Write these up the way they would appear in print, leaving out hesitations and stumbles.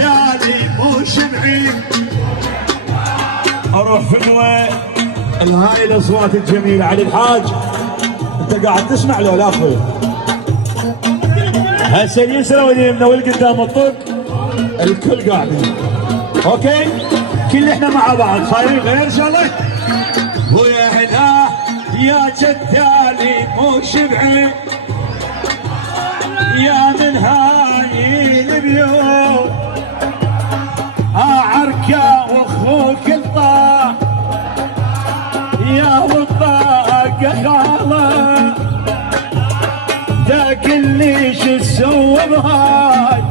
جدالي مو شبعين. اروح فدوه هاي الاصوات الجميله. علي الحاج انت قاعد تسمع لو لا اخوي؟ هسه اليسرى واليمنى والقدام الطق الكل قاعدين. اوكي كل احنا مع بعض صايرين غير ان شاء الله. ويا هلا يا جدالي مو شبعين يا من هاي البيوت عركه واخوك الطاح يا وطاق خاله لكن ليش تسوي بهاي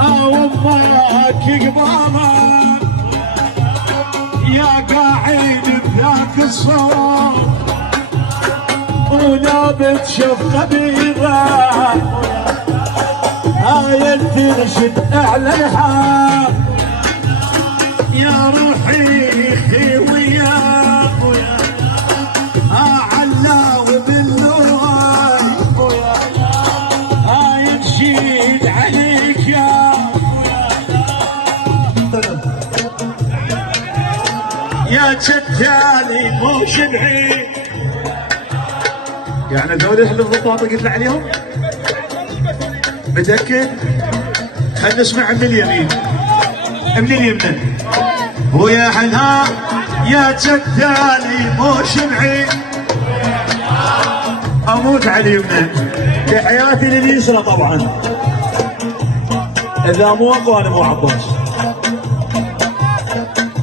امك قباله يا قاعد بذاك الصوت ولابد شفقه بيضاء هاي ترشد اعلى الحال يا روحي خي وياك علاو باللوي هاي تشيد عليك يا جدالي مو شبعين. يعني ذول اللي الضباط قلت له عليهم متأكد؟ خلينا نسمع من اليمين من اليمنى. ويا حلا يا جدالي مو شبعين اموت على اليمنى في حياتي لليسرى طبعا اذا مو اقوى انا مو عباس.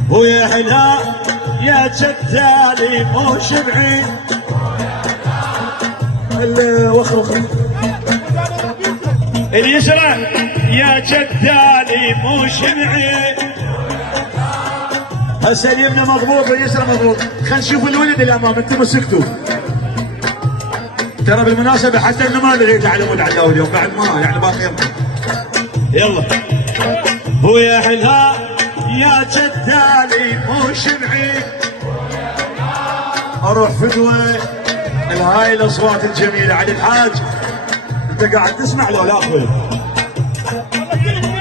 ويا حلا يا جدالي مو شبعين وخر اليسرى يا جدالي مو شبعين. هسه اليمنى مضبوط واليسرى مضبوط. خلينا نشوف الولد الامام انتم مسكتوا. ترى بالمناسبه حتى النماذج يتعلمون على اليوم بعد ما يعني باقي يلا. ويا حلا يا جدالي مو شبعين. اروح فدوه هاي الاصوات الجميله. علي الحاج انت قاعد تسمع لو لا اخوي؟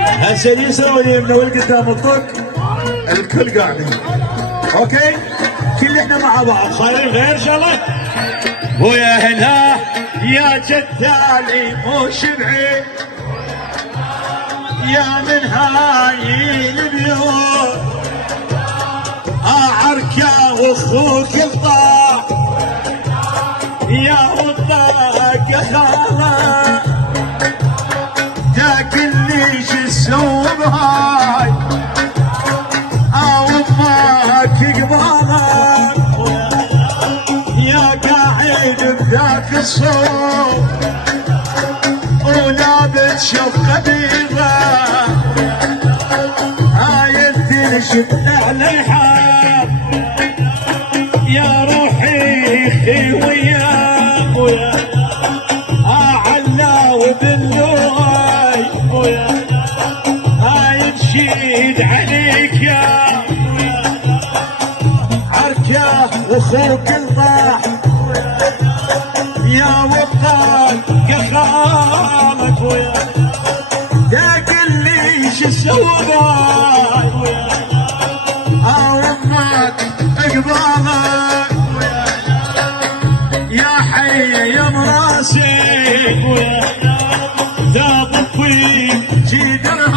هسه اليسرى واليمنى والقدام الطق الكل قاعدين. اوكي كل احنا مع بعض صايرين غير ان شاء الله. ويا هلا يا جدالي مو شبعين يا من هاي البيوت عركه واخوك الطاح يا وطاق خاله لكن ليش تسوي بهاي امك قباله يا قاعد بذاك الصوت ولابس شفقه بيضاء هاي ترشد اعلى الحال يا روحي خي وياك علاو باللوي هاي تشيد عليك يا عركه واخوك الطاح يا وطاق خالك لكن ليش تسوي امك قبالك يا حي يا مراسي ذا طفي جدر